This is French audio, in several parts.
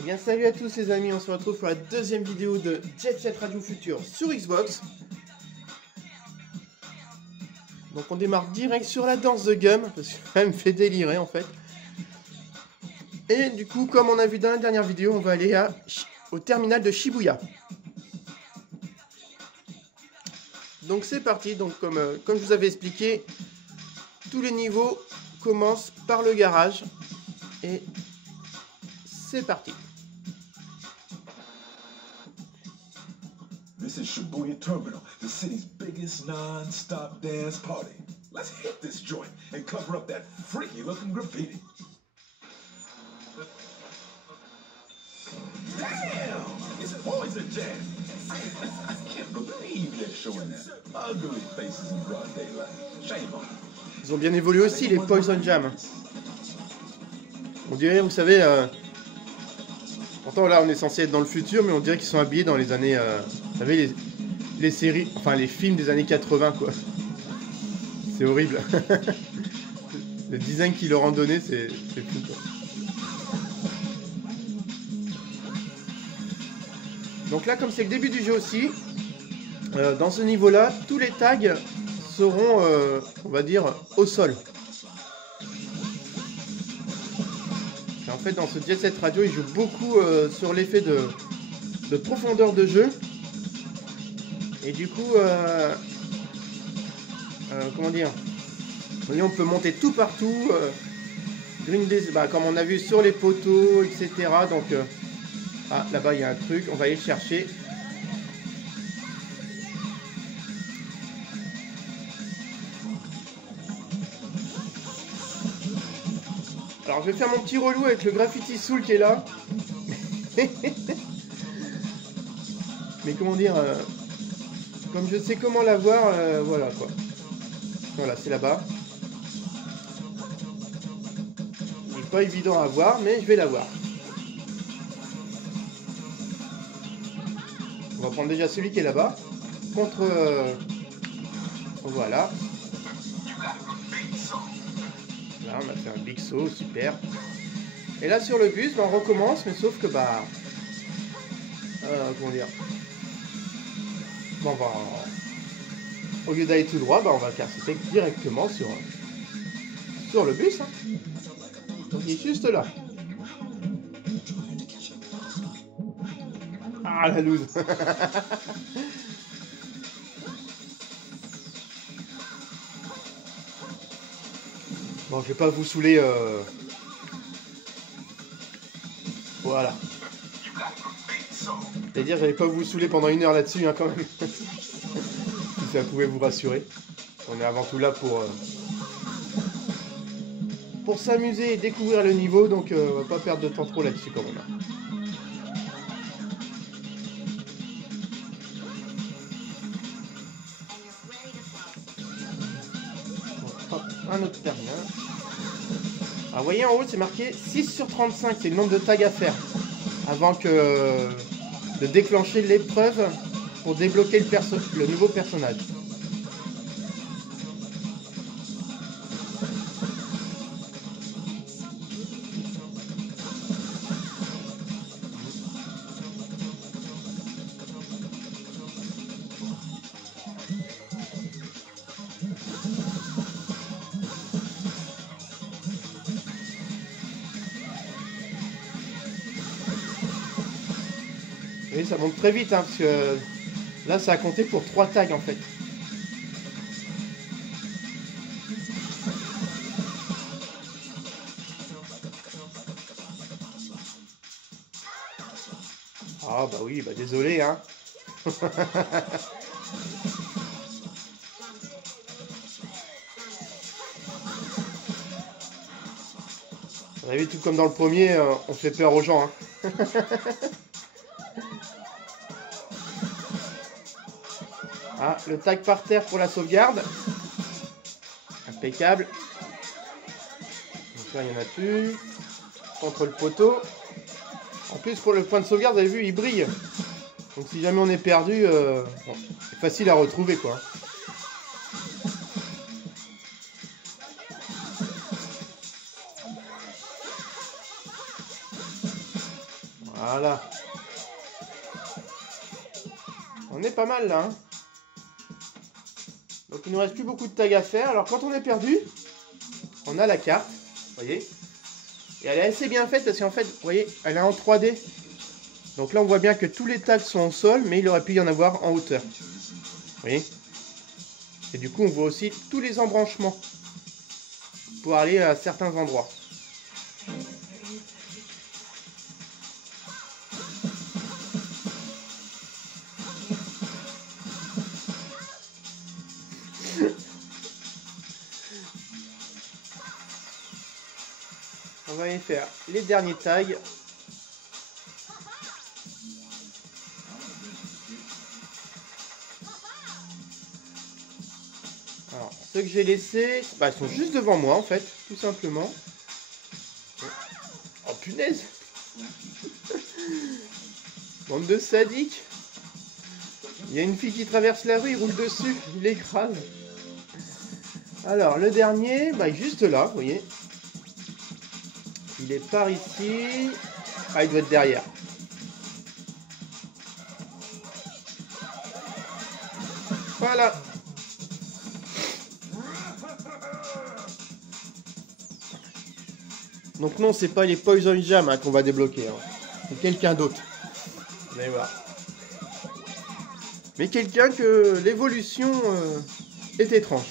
Eh bien salut à tous les amis, on se retrouve pour la deuxième vidéo de Jet Set Radio Future sur Xbox. Donc on démarre direct sur la danse de Gum, parce que ça me fait délirer en fait. Et du coup, comme on a vu dans la dernière vidéo, on va aller au terminal de Shibuya. Donc c'est parti, donc comme je vous avais expliqué, tous les niveaux commencent par le garage. Et c'est parti. This is Shibuya Terminal, the city's biggest non-stop dance party. Let's hit this joint and cover up that freaky-looking graffiti. Damn! It's always a jam. I can't believe they're showing that ugly faces in broad daylight. Shame on them. Ils ont bien évolué aussi, les Poison Jam. On dirait, vous savez, pourtant là on est censé être dans le futur, mais on dirait qu'ils sont habillés dans les années, vous savez, les séries, enfin les films des années 80 quoi. C'est horrible. Le design qu'ils leur ont donné, c'est fou quoi. Donc là, comme c'est le début du jeu aussi, dans ce niveau-là, tous les tags seront, on va dire, au sol. Et en fait, dans ce Jet Set Radio, il joue beaucoup sur l'effet de profondeur de jeu. Et du coup, comment dire, vous voyez, on peut monter tout partout, comme on a vu sur les poteaux, etc. Donc, ah, là-bas, il y a un truc, on va aller le chercher. Alors, je vais faire mon petit relou avec le Graffiti Soul qui est là. Mais comment dire, comme je sais comment l'avoir, voilà quoi. Voilà, c'est là-bas. Il n'est pas évident à avoir, mais je vais l'avoir. On va prendre déjà celui qui est là-bas. Contre... voilà. Là, on a fait un big saut, super. Et là, sur le bus, on recommence, mais sauf que, comment dire... Bon, au lieu d'aller tout droit, on va faire sauter directement sur le bus. Hein. Donc, il est juste là. Ah, la loose. Bon, je vais pas vous saouler. Voilà. C'est-à-dire, j'allais pas vous saouler pendant 1 heure là-dessus, hein, quand même. Si ça pouvait vous rassurer. On est avant tout là pour s'amuser et découvrir le niveau, donc on va pas perdre de temps trop là-dessus quand même. Un autre terminal. Alors vous voyez en haut c'est marqué 6 sur 35, c'est le nombre de tags à faire avant de déclencher l'épreuve pour débloquer le nouveau personnage. Oui, ça monte très vite, hein, parce que là, ça a compté pour 3 tags, en fait. Ah, bah oui, désolé, hein. Vous avez vu, tout comme dans le premier, on fait peur aux gens, hein. Ah, le tag par terre pour la sauvegarde. Impeccable. Donc là, il n'y en a plus. Contre le poteau. En plus, pour le point de sauvegarde, vous avez vu, il brille. Donc si jamais on est perdu, bon, c'est facile à retrouver, quoi. Voilà. On est pas mal là. Hein. Donc il nous reste plus beaucoup de tags à faire. Alors quand on est perdu, on a la carte. Vous voyez. Et elle est assez bien faite parce qu'en fait, vous voyez, elle est en 3D. Donc là on voit bien que tous les tags sont au sol, mais il aurait pu y en avoir en hauteur. Vous voyez. Et du coup on voit aussi tous les embranchements pour aller à certains endroits. On va y faire les derniers tags. Alors, ceux que j'ai laissés, ils sont juste devant moi en fait, tout simplement. Oh punaise! Bande de sadiques! Il y a une fille qui traverse la rue, il roule dessus, il l'écrase. Alors, le dernier, il est juste là, vous voyez. Il est par ici. Ah, il doit être derrière. Voilà. Donc non, c'est pas les Poison Jam hein, qu'on va débloquer. Hein. C'est quelqu'un d'autre. Vous allez voir. Mais quelqu'un que l'évolution est étrange.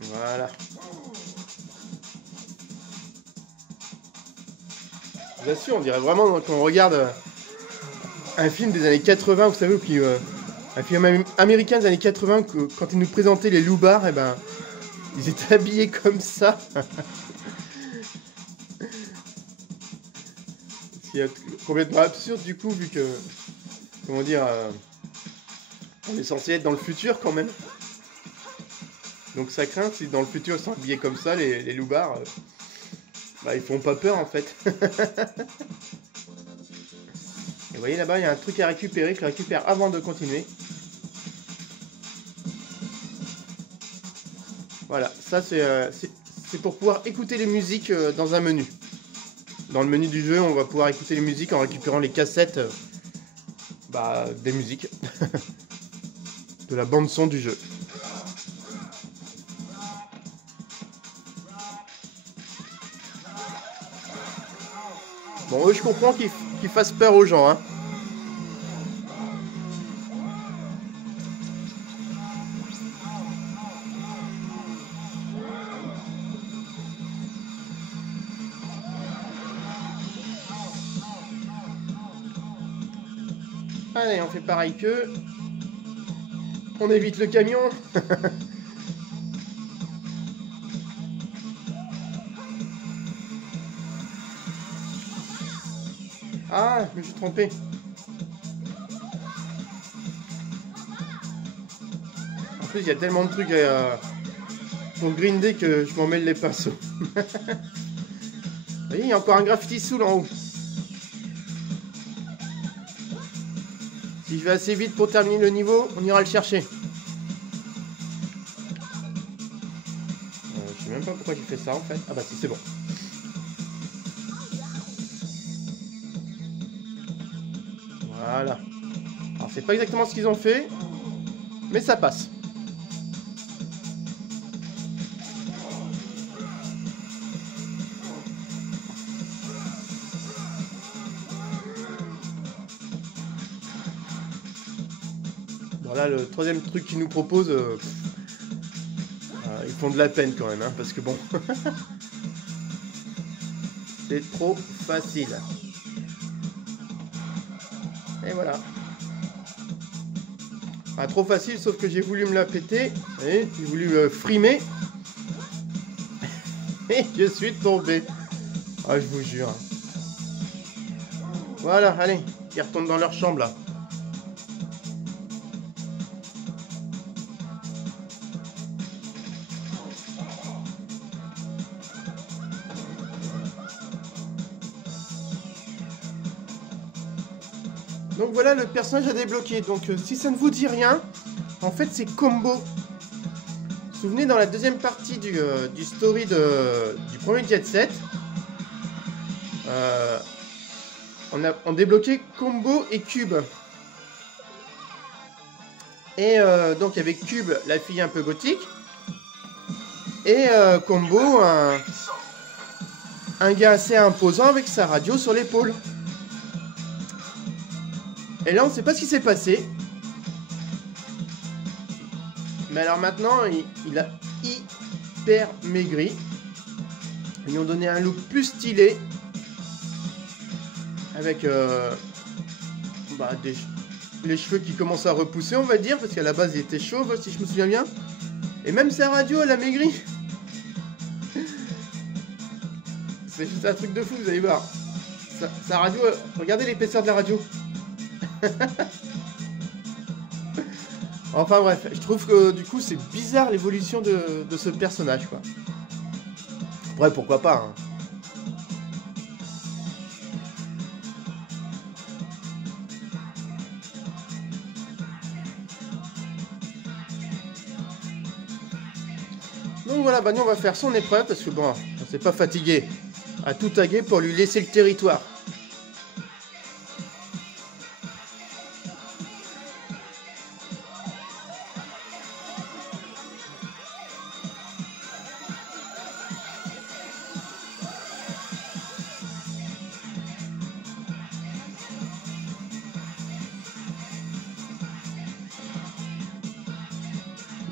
Voilà. Bien sûr, on dirait vraiment quand on regarde un film des années 80, vous savez, puis un film américain des années 80, quand ils nous présentaient les loupards, ils étaient habillés comme ça. C'est complètement absurde du coup, vu que, comment dire, on est censé être dans le futur quand même. Donc ça craint, si dans le futur ils sont habillés comme ça, les loupards, ils font pas peur en fait. Et vous voyez là-bas, il y a un truc à récupérer, je le récupère avant de continuer. Voilà, ça c'est pour pouvoir écouter les musiques dans un menu. Dans le menu du jeu, on va pouvoir écouter les musiques en récupérant les cassettes des musiques. De la bande son du jeu. Bon, eux, je comprends qu'ils fassent peur aux gens, hein. Allez, on fait pareil qu'eux. On évite le camion. Ah, je me suis trompé. En plus, il y a tellement de trucs pour grinder que je m'en mêle les pinceaux. Vous voyez, il y a encore un graffiti sous là en haut. Si je vais assez vite pour terminer le niveau, on ira le chercher. Je sais même pas pourquoi j'ai fait ça en fait. Ah bah si, c'est bon. Voilà. Alors c'est pas exactement ce qu'ils ont fait, mais ça passe. Bon là, le troisième truc qu'ils nous proposent, ils font de la peine quand même, hein, parce que bon, c'est trop facile. Et voilà. Ah, trop facile, sauf que j'ai voulu me la péter. J'ai voulu frimer. Et je suis tombé. Ah, je vous jure. Voilà, allez. Ils retournent dans leur chambre, là. Donc voilà le personnage à débloquer. Donc si ça ne vous dit rien, en fait c'est Combo. Vous vous souvenez dans la deuxième partie du story du premier Jet Set, On débloquait Combo et Cube. Et donc avec Cube, la fille un peu gothique. Et Combo, un gars assez imposant avec sa radio sur l'épaule. Et là, on ne sait pas ce qui s'est passé. Mais alors maintenant, il a hyper maigri. Ils lui ont donné un look plus stylé. Avec les cheveux qui commencent à repousser, on va dire. Parce qu'à la base, il était chauve, si je me souviens bien. Et même sa radio, elle a maigri. C'est juste un truc de fou, vous allez voir. Sa radio, regardez l'épaisseur de la radio. Enfin bref, je trouve que du coup c'est bizarre l'évolution de ce personnage, quoi. Ouais, pourquoi pas, hein. Donc voilà, bah nous on va faire son épreuve parce que bon, on s'est pas fatigué à tout taguer pour lui laisser le territoire.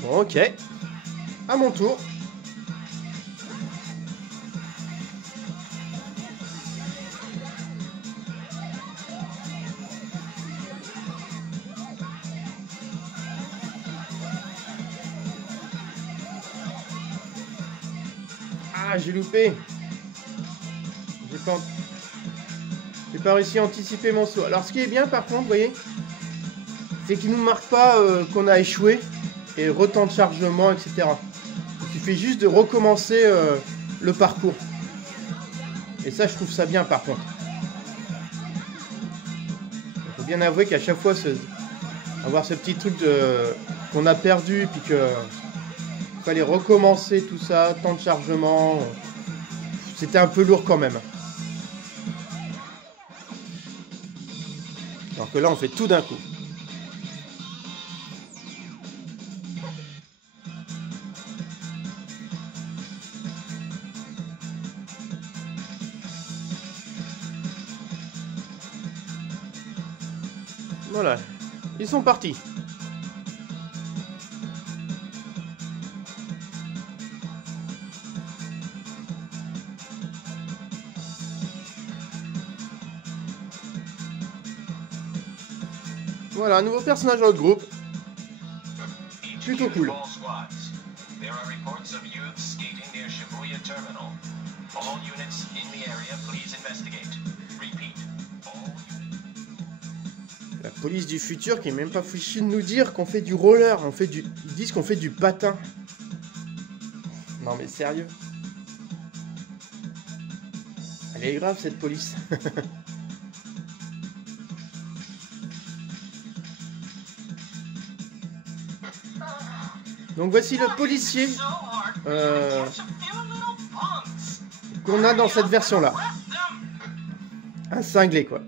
Bon, ok. À mon tour. Ah, j'ai loupé. J'ai pas réussi à anticiper mon saut. Alors, ce qui est bien, par contre, vous voyez, c'est qu'il nous marque pas qu'on a échoué et retemps de chargement, etc. Il suffit juste de recommencer le parcours. Et ça, je trouve ça bien, par contre. Il faut bien avouer qu'à chaque fois, avoir ce petit truc qu'on a perdu, puis que fallait recommencer tout ça, temps de chargement, c'était un peu lourd quand même. Alors que là, on fait tout d'un coup. Voilà, ils sont partis. Voilà, un nouveau personnage dans le groupe. Plutôt cool. La police du futur qui est même pas fichue de nous dire qu'on fait du roller, ils disent qu'on fait du patin. Non mais sérieux. Elle est grave cette police. Donc voici le policier qu'on a dans cette version là. Un cinglé quoi.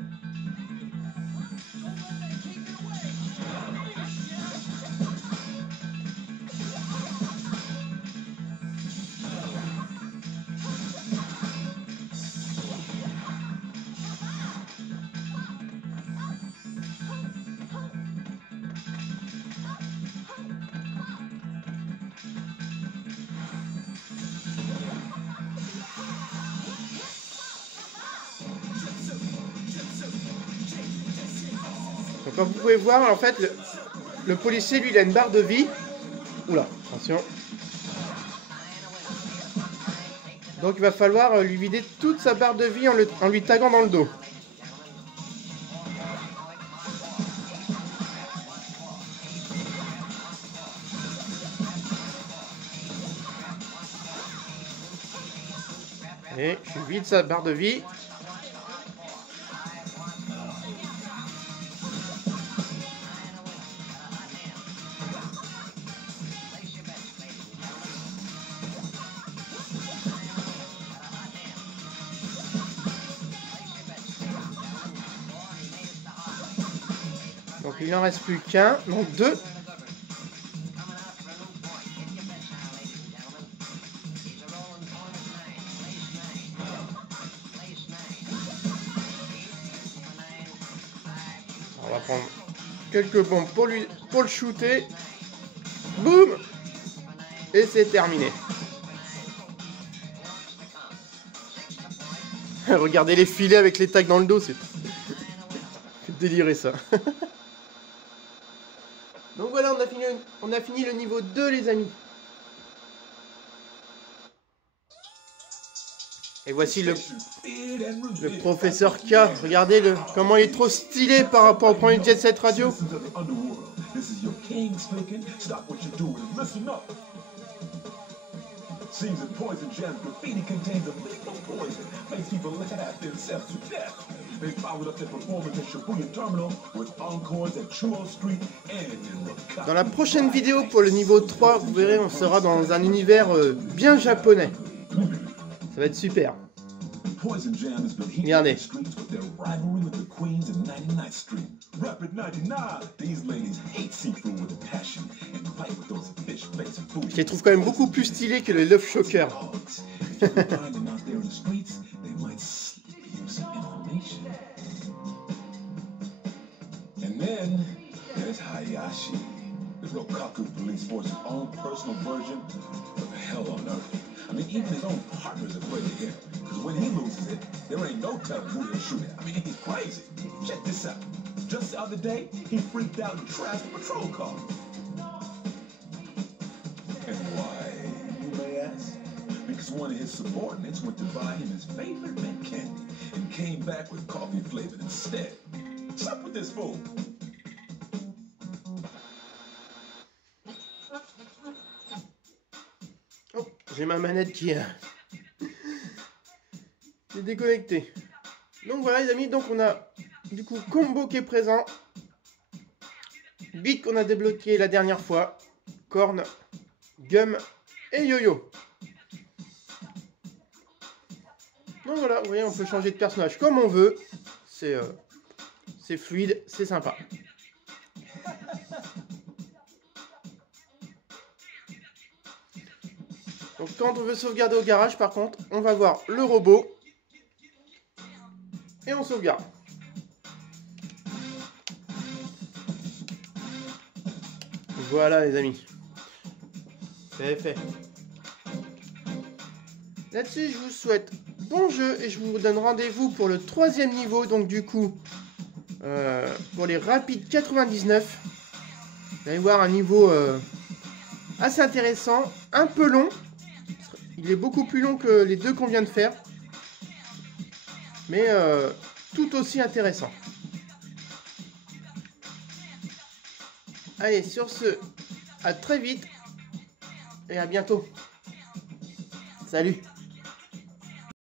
Donc comme vous pouvez voir, en fait, le policier, lui, il a une barre de vie. Oula, attention. Donc il va falloir lui vider toute sa barre de vie en lui taguant dans le dos. Et je vide sa barre de vie. Il en reste plus qu'un, donc 2. On va prendre quelques bombes pour le shooter. Boum! Et c'est terminé. Regardez les filets avec les tags dans le dos, c'est déliré ça. Donc voilà, on a fini le niveau 2 les amis. Et voici le professeur K. Regardez comment il est trop stylé par rapport au premier Jet Set Radio. Seems that Poison Jam's graffiti contains a lethal poison, makes people laugh themselves to death. They followed up their performance at Shibuya Terminal with encores at Chuo Street and in the... Dans la prochaine vidéo pour le niveau 3, vous verrez, on sera dans un univers bien japonais. Ça va être super. Regardez. Je les trouve quand même beaucoup plus stylés que les Love Shocker. And then there's Hayashi. The Rokaku police force's own personal version of hell on earth. I mean, even his own partners are afraid of him. Because when he loses it, there ain't no telling who he'll shoot at. I mean, he's crazy. Check this out. Just the other day, he freaked out and trashed a patrol car. And why, you may ask? Because one of his subordinates went to buy him his favorite mint candy and came back with coffee flavored instead. What's up with this fool? Oh, j'ai ma manette qui est déconnectée. Donc voilà les amis, donc on a du coup Combo qui est présent, Beat qu'on a débloqué la dernière fois, Korn, Gum et Yo-Yo. Donc voilà, vous voyez, on peut changer de personnage comme on veut, c'est fluide, c'est sympa. Donc quand on veut sauvegarder au garage, par contre, on va voir le robot et on sauvegarde. Voilà les amis, c'est fait. Là-dessus, je vous souhaite bon jeu et je vous donne rendez-vous pour le 3e niveau. Donc du coup, pour les rapides 99, vous allez voir un niveau assez intéressant, un peu long. Il est beaucoup plus long que les deux qu'on vient de faire, mais tout aussi intéressant. Allez, sur ce, à très vite et à bientôt. Salut!